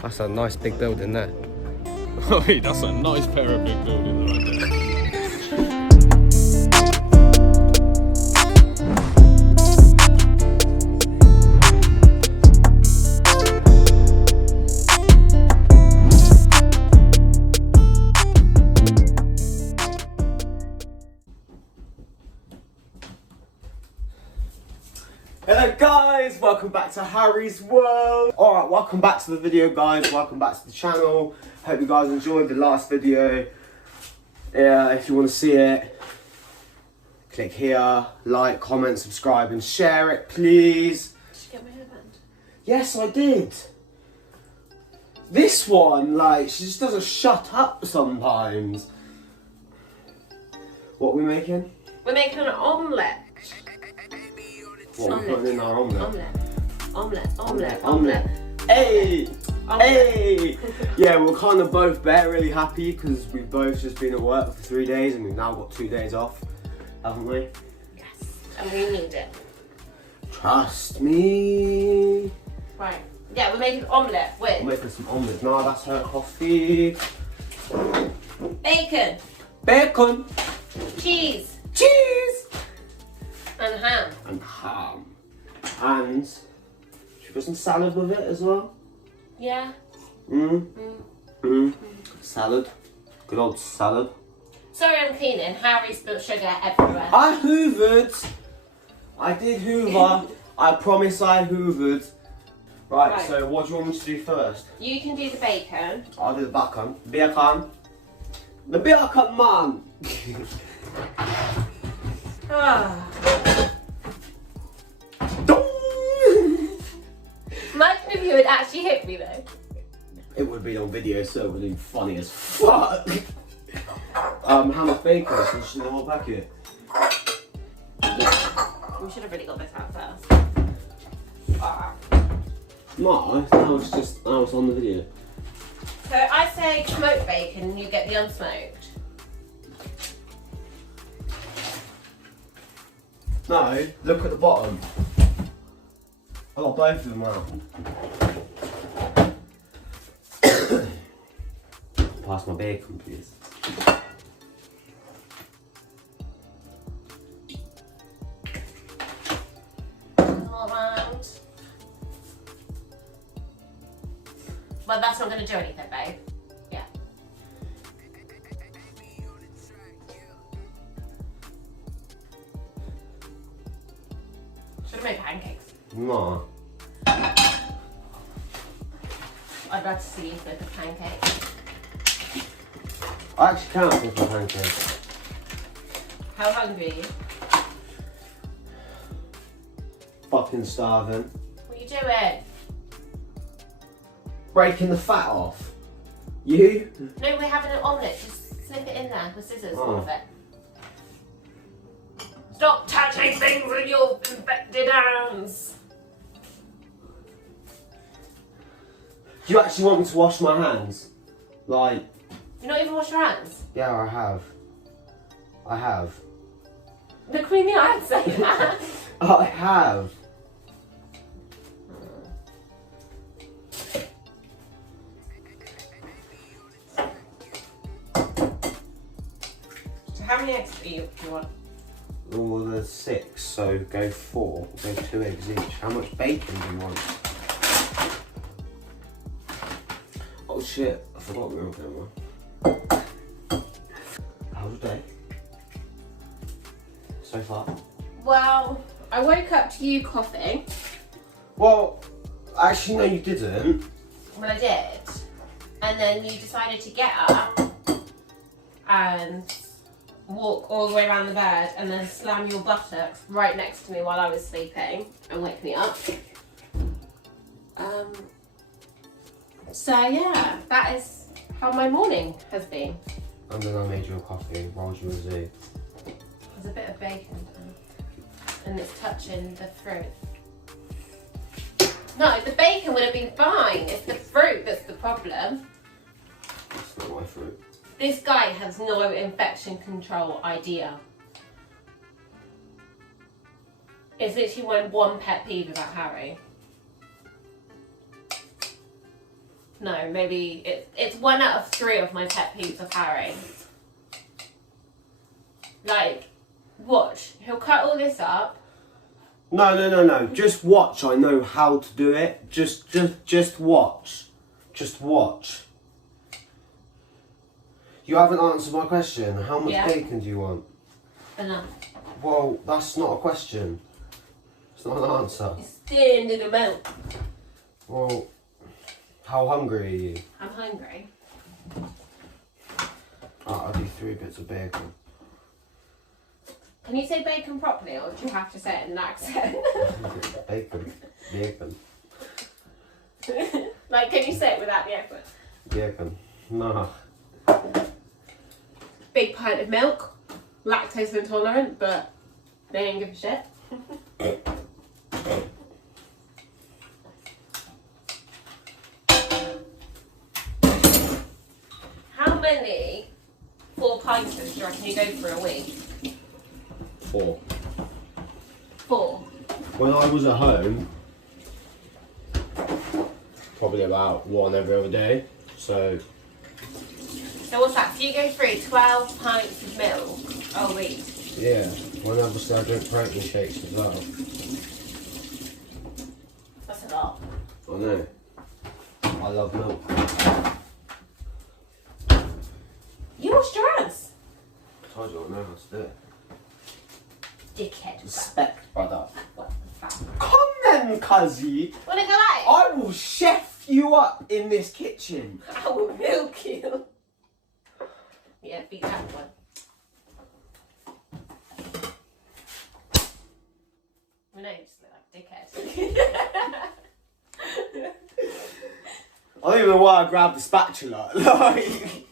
That's a nice big building there. Oh, that's a nice pair of big buildings right there. Hello guys, welcome back to Harry's World. Alright, welcome back to the video guys, welcome back to the channel. Hope you guys enjoyed the last video. If you want to see it, click here, like, comment, subscribe and share it please. Did you get my hairband? Yes I did. This one, like, she just doesn't shut up sometimes. What are we making? We're making an omelette. What are we putting in our omelette? Omelette. Hey! Omelette. Hey! Yeah, we're kind of both really happy because we've both just been at work for 3 days and we've now got 2 days off, haven't we? Yes, and we need it. Trust me. Right. Yeah, we're making omelette with We're making some omelette. No, that's her coffee. bacon, Bacon. cheese, Cheese. and ham. And ham. And should we put some salad with it as well? Yeah. Salad. Good old salad. Sorry I'm cleaning. Harry spilled sugar everywhere. I hoovered. I did hoover. I promise I hoovered. Right, so what do you want me to do first? You can do the bacon. I'll do the bacon. Bacon. The bacon man. Ah. Dong! Imagine if you would actually hit me though. It would be on video, so it would be funny as fuck. How much bacon? So just in the whole packet. Yeah. We should have really got this out first. Ah. No, now it's on the video. So I say smoked bacon and you get the unsmoked. No, look at the bottom. I got both of them now. Pass my bacon, please. All around. Well, that's not going to do anything, babe. Yeah. Should have made pancakes. No. I'd love to see you flip a pancake. I actually can't flip a pancake. How hungry are you? Fucking starving. What are you doing? Breaking the fat off. You? No, we're having an omelette. Just snip it in there with scissors, all of it. Stop touching things with your infected hands. Do you actually want me to wash my hands? Like, You not even wash your hands? yeah, I have. I have. Look me in the eye and say that. I have. So how many eggs do you want? Well, there's 6, so go 4. Go 2 eggs each. How much bacon do you want? Oh shit, I forgot we were on camera. How's your day? So far? Well, I woke up to you coughing. Well, actually no you didn't. Well, I did. And then you decided to get up and walk all the way around the bed and then slam your buttocks right next to me while I was sleeping and wake me up. So yeah, that is how my morning has been. And then I made you a coffee. Rolled you a zoo. There's a bit of bacon and it's touching the fruit. No, the bacon would have been fine. It's the fruit that's the problem. That's not my fruit. This guy has no infection control idea. It's literally my one pet peeve about Harry. No, maybe it's 1 out of 3 of my pet peeves of Harry. Like, watch. He'll cut all this up. No. Just watch. I know how to do it. Just watch. Just watch. You haven't answered my question. How much bacon do you want? Enough. Well, that's not a question. It's not an answer. It's thin in the milk. Well, how hungry are you? I'm hungry. I'll do 3 bits of bacon. Can you say bacon properly, or do you have to say it in an accent? Bacon. Like, can you say it without the accent? Bacon. No. Big pint of milk. Lactose intolerant, but they ain't give a shit. How many 4 pints do you reckon you go for a week? 4. 4. When I was at home, probably about 1 every other day. So what's that? So you go through 12 pints of milk a week? yeah, when obviously I drink protein shakes as well. That's a lot. I know. I love milk. You washed your hands? I told you I know how to do it. Dickhead. Respect, brother. What the fuck? Come then, cuzzy. Wanna go out? I will chef you up in this kitchen. I will milk you. Yeah, beat that one. I know you just look like a dickhead. I don't even know why I grabbed the spatula. Like,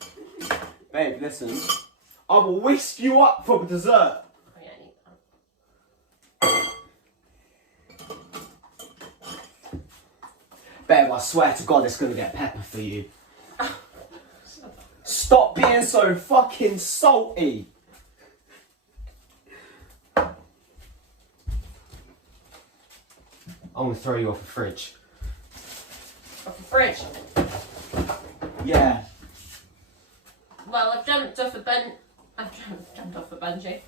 babe, listen. I will whisk you up for dessert. Oh, yeah, I need that. Babe, I swear to God, it's gonna get pepper for you. Stop being so fucking salty. I'm gonna throw you off the fridge. Off the fridge. Yeah. Well, I've jumped off a jumped off a bungee.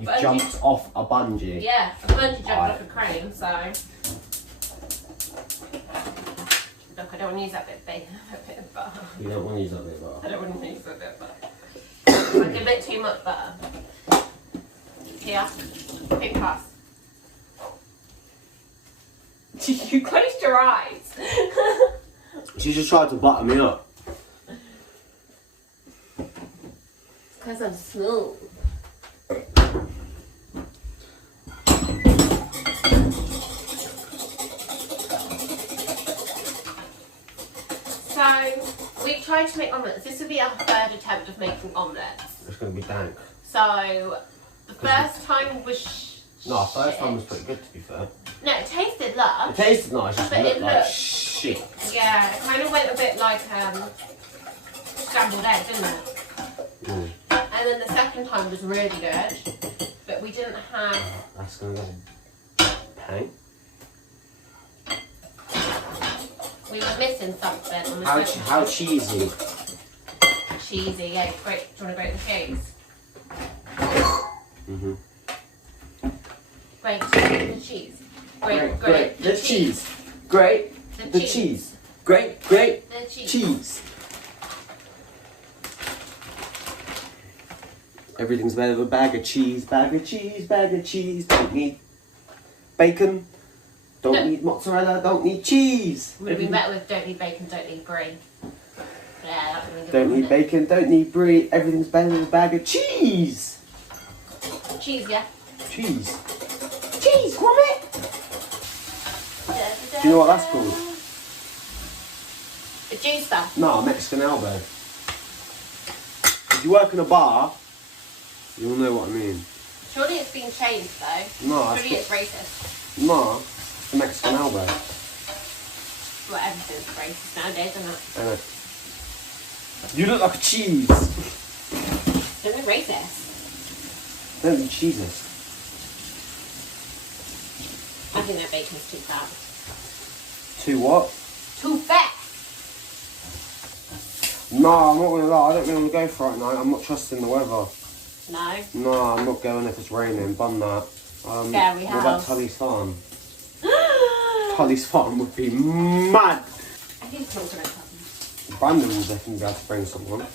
You've jumped off a bungee. Yeah, a bungee jumped off a crane, so. Look, I don't want to use that bit of bacon, a bit of butter. You don't want to use that bit of I butter. don't want to use that bit of butter. It's like a bit too much butter. Here, big pass. You closed your eyes. She just tried to butter me up. Because I'm smooth. So, we've tried to make omelettes. This will be our 3rd attempt of making omelettes. It's gonna be dank. So, the first time was No, first shit. time was pretty good to be fair. No, it tasted lush. It tasted nice, just But looked it like looked- shit. Yeah, it kind of went a bit like scrambled egg, didn't it? Mm. And then the second time was really good, but we didn't have. That's gonna go pain. We were missing something on the second How time. cheesy. Cheesy, yeah. Great. Do you want to grate the cheese? Mhm. Grate the cheese. Grate The cheese. Great. The cheese. Great. The cheese. Cheese. Everything's better with a bag of cheese. Bag of cheese. Bag of cheese. Don't need bacon. Don't No. need mozzarella. Don't need cheese. Would have been better with don't need bacon, don't need brie. Yeah, that would have been good. Don't need wouldn't it? bacon. Don't need brie. Everything's better with a bag of cheese. Cheese, yeah. Cheese. Cheese, Gromit. Do you know what that's called? A juicer. No, Mexican elbow. If you work in a bar, you'll know what I mean. Surely it's been changed though. No, Surely it's racist. No, it's the Mexican elbow. Well, everything's racist nowadays, isn't it? I know. You look like a cheese. Don't be racist. Don't be cheeses. I think that bacon's too fat. Too what? Too fat! No, I'm not gonna lie, I don't really want to go for it tonight. I'm not trusting the weather. No. No, I'm not going if it's raining. Bun that. Scary what about house. Tully's farm? Tully's farm would be mad. I think it's not going to come. Brandon will definitely be able to bring someone.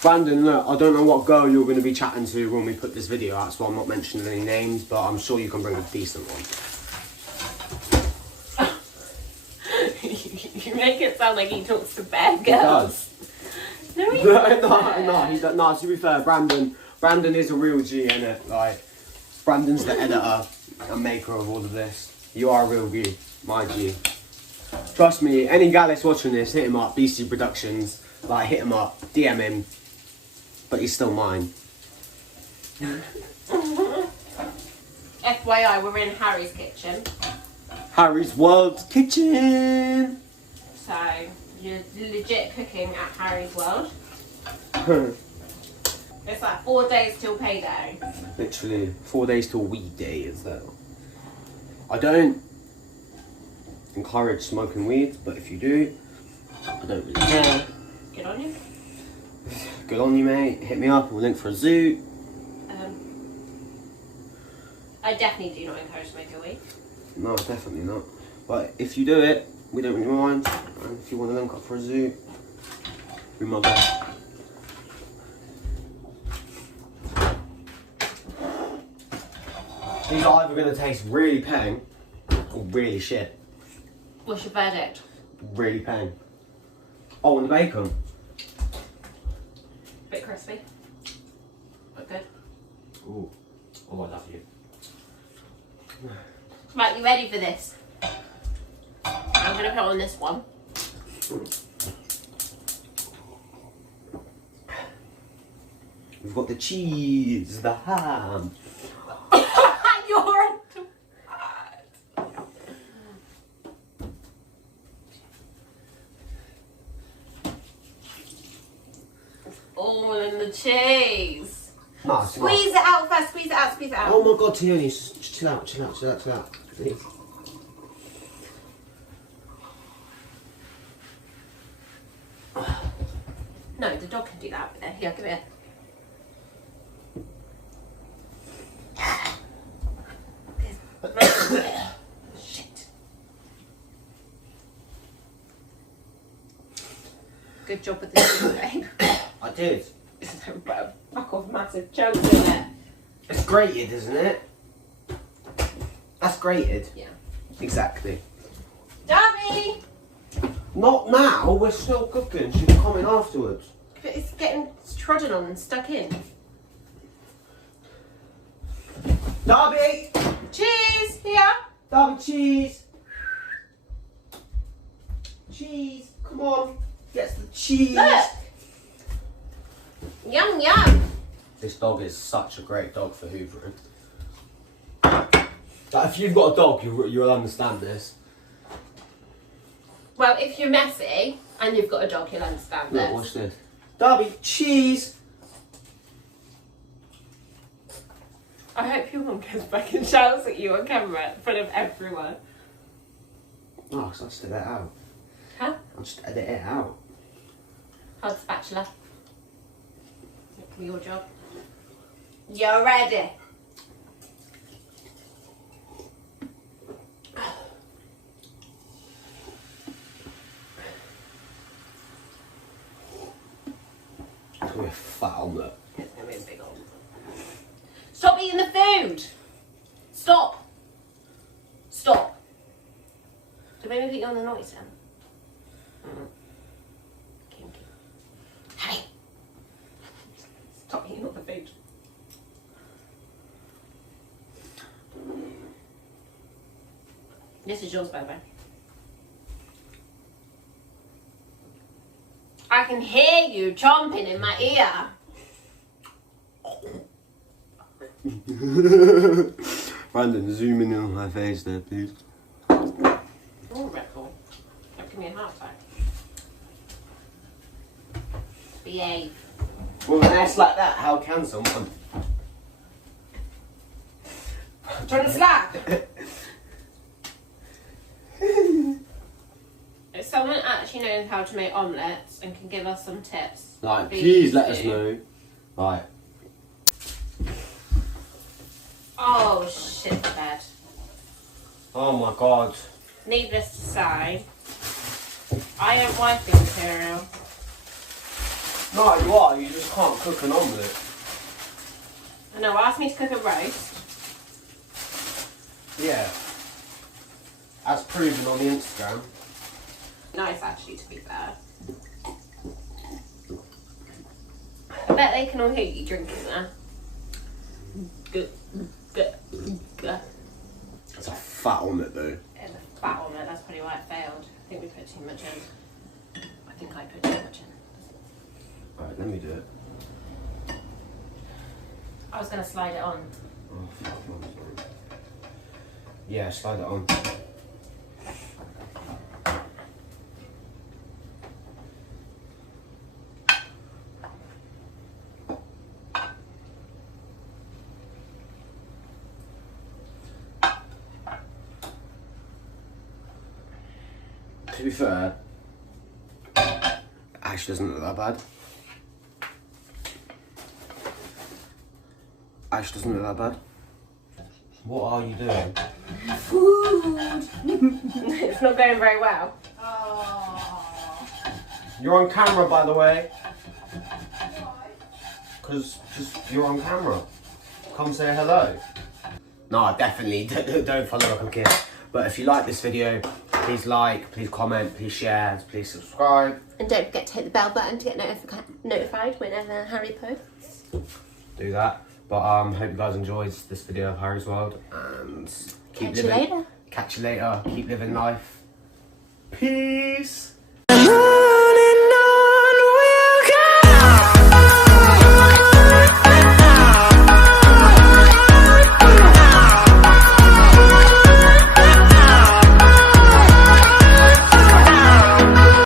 Brandon, look, I don't know what girl you're going to be chatting to when we put this video out, so I'm not mentioning any names, but I'm sure you can bring a decent one. You make it sound like he talks to bad He girls. does. No, he No, doesn't. no, to be fair, Brandon is a real G, innit? Like, Brandon's the editor and maker of all of this. You are a real G, my G. Trust me, any gal that's watching this, hit him up, BC Productions. Like, hit him up, DM him. But he's still mine. FYI, we're in Harry's kitchen. Harry's World Kitchen! So, you're legit cooking at Harry's World. It's like 4 days till payday. Literally, 4 days till weed day is that. I don't encourage smoking weed, but if you do, I don't really care. Good on you. Good on you, mate. Hit me up, we'll link for a zoo. I definitely do not encourage smoking weed. No, definitely not. But if you do it, we don't really mind. And if you want to link up for a zoo, be my best. These are either going to taste really pang or really shit. What's your verdict? Really pang. Oh, and the bacon. Bit crispy. But good. Ooh. Oh, I love you. Right, you ready for this? I'm going to put on this one. We've got the cheese, the ham. You're all in the cheese. No, it's not. Squeeze it out first, squeeze it out, squeeze it out. Oh my god, Teonne, just chill out, please. No, the dog can do that. Here, give it. Shit. Good job with this, babe. I did. Fuck off, massive chunks in it. It's grated, isn't it? That's grated. Yeah. Exactly. Darby! Not now, we're still cooking. She's coming afterwards. But it's getting trodden on and stuck in. Darby! Cheese! Here! Darby, cheese! Cheese, come on. Gets the cheese. Look! Yum, yum! This dog is such a great dog for hoovering. Like, if you've got a dog, you'll understand this. Well, if you're messy and you've got a dog, you'll understand Look, this. watch this. Darby, cheese! I hope your mum goes back and shouts at you on camera in front of everyone. Oh, so I'll just edit it out. Huh? I'll just edit it out. Hard spatula. Your job. You're ready. It's gonna be a fat omelette. It's gonna be a big old. Stop eating the food! Stop! Stop! Do maybe put you on the noise then? Kinky. Hey! Stop eating all the food. This is yours, baby. I can hear you chomping in my ear. Brandon, zoom in on my face there, please. Oh, Red Bull. Don't give me a heart attack. Behave. With an ass like that, how can someone? Trying to slap. It's someone actually knows how to make omelettes and can give us some tips, like, please let us know. Right. Oh shit, bed. Oh my god. Needless to say, I don't wiping material. No, you are. You just can't cook an omelette. No, ask me to cook a roast. Yeah. As proven on the Instagram. Nice, actually, to be fair. I bet they can all hear you drinking there. Good. It's a fat omelette though. It's a fat omelette, that's probably why it failed. I think we put too much in. I think I put too much in. Alright, let me do it. I was going to slide it on. Oh, fuck, I'm sorry. Yeah, slide it on. To be fair, it actually doesn't look that bad. Actually doesn't look that bad. What are you doing? Food! It's not going very well. You're on camera, by the way. Because you're on camera. Come say hello. No, definitely don't follow up cooking. But if you like this video, please like, please comment, please share, please subscribe. And don't forget to hit the bell button to get notified whenever Harry posts. Do that. But hope you guys enjoyed this video of Harry's World, and keep Catch you later. Catch you later. Keep living life. Peace.